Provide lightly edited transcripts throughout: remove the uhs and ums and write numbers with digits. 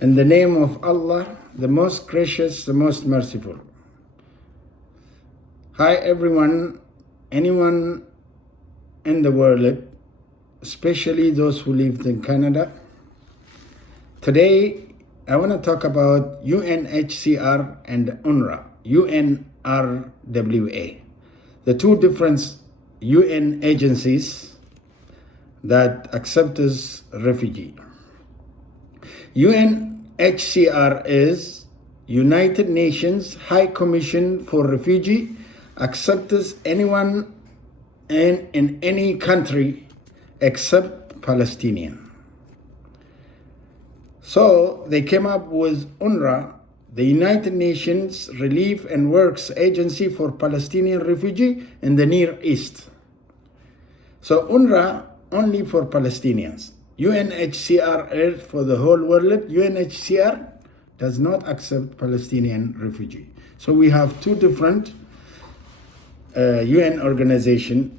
In the name of Allah, the most gracious, the most merciful. Hi everyone, anyone in the world, especially those who live in Canada. Today, I want to talk about UNHCR and UNRWA, UNRWA, the two different UN agencies that accept us refugee. UNHCR is United Nations High Commission for Refugee, accepts anyone in any country except Palestinian. So they came up with UNRWA, the United Nations Relief and Works Agency for Palestinian Refugee in the Near East. So UNRWA only for Palestinians. UNHCR is for the whole world. UNHCR does not accept Palestinian refugee. So we have two different UN organizations.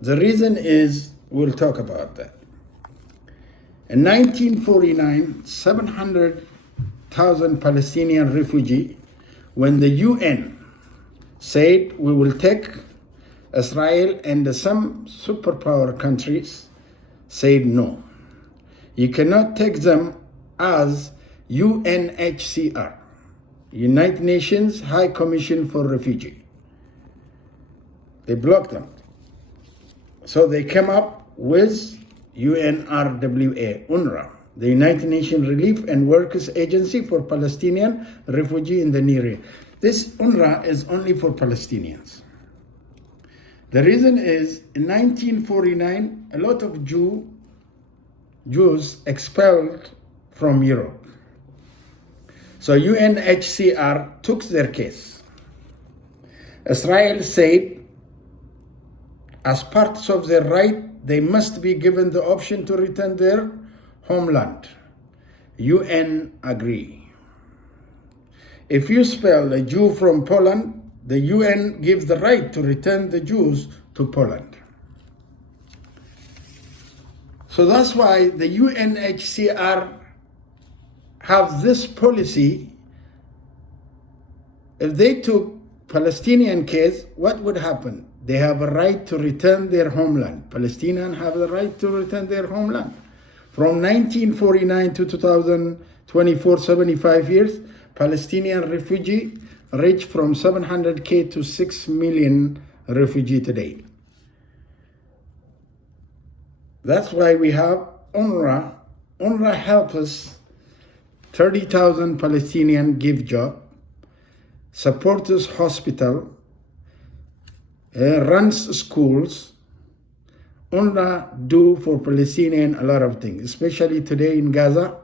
The reason is, we'll talk about that. In 1949, 700,000 Palestinian refugees, when the UN said we will take Israel, and some superpower countries said no. You cannot take them as UNHCR, United Nations High Commission for Refugee. They blocked them. So they came up with UNRWA, UNRWA, the United Nations Relief and Works Agency for Palestinian Refugee in the Near East. This UNRWA is only for Palestinians. The reason is, in 1949, a lot of Jews expelled from Europe. So UNHCR took their case. Israel said, as part of their right, they must be given the option to return their homeland. UN agree. If you expel a Jew from Poland, the UN gives the right to return the Jews to Poland. So that's why the UNHCR have this policy. If they took Palestinian case, what would happen? They have a right to return their homeland. Palestinians have the right to return their homeland. From 1949 to 2024, 75 years, Palestinian refugee reached from 700K to 6 million refugee today. That's why we have UNRWA. UNRWA helps us, 30,000 Palestinian give job, supports us hospital, runs schools. UNRWA do for Palestinian a lot of things, especially today in Gaza.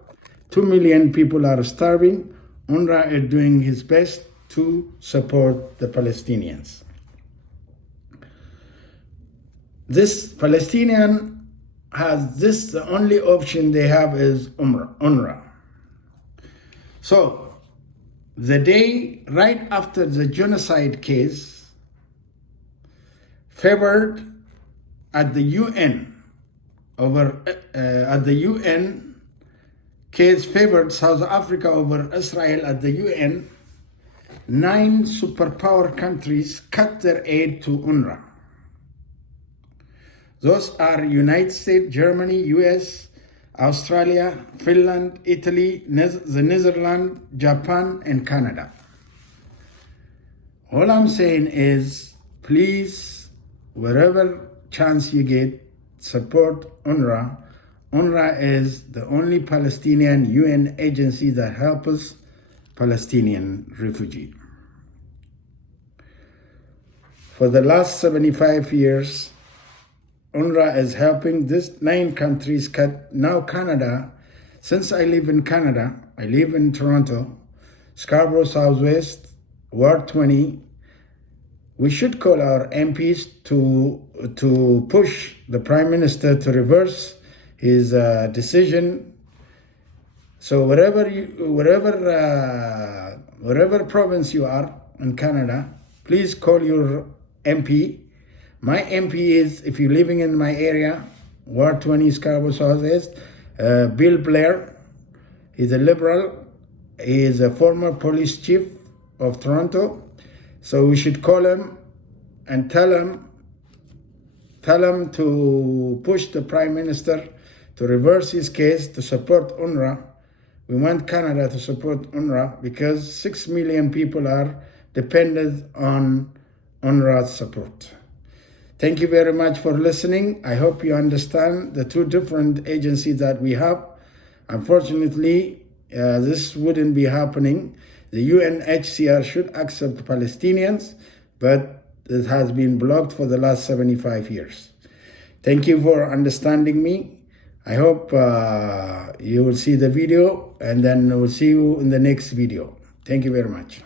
2 million people are starving. UNRWA is doing his best to support the Palestinians. This Palestinian has this, the only option they have is UNRWA. So the day right after the genocide case, favored at the UN at the UN case favored South Africa over Israel at the UN. 9 superpower countries cut their aid to UNRWA. Those are United States, Germany, US, Australia, Finland, Italy, the Netherlands, Japan, and Canada. All I'm saying is, please, wherever chance you get, support UNRWA. UNRWA is the only Palestinian UN agency that helps Palestinian refugee. For the last 75 years, UNRWA is helping these 9 countries cut. Now Canada, since I live in Canada, I live in Toronto, Scarborough Southwest, Ward 20, we should call our MPs to push the Prime Minister to reverse his decision. So wherever province you are in Canada, please call your MP. My MP is, if you're living in my area, Ward 20, Scarborough Southwest, Bill Blair. He's a liberal. He is a former police chief of Toronto. So we should call him and tell him to push the Prime Minister to reverse his case to support UNRWA. We want Canada to support UNRWA because 6 million people are dependent on UNRWA's support. Thank you very much for listening. I hope you understand the two different agencies that we have. Unfortunately, this wouldn't be happening. The UNHCR should accept Palestinians, but it has been blocked for the last 75 years. Thank you for understanding me. I hope you will see the video, and then we'll see you in the next video. Thank you very much.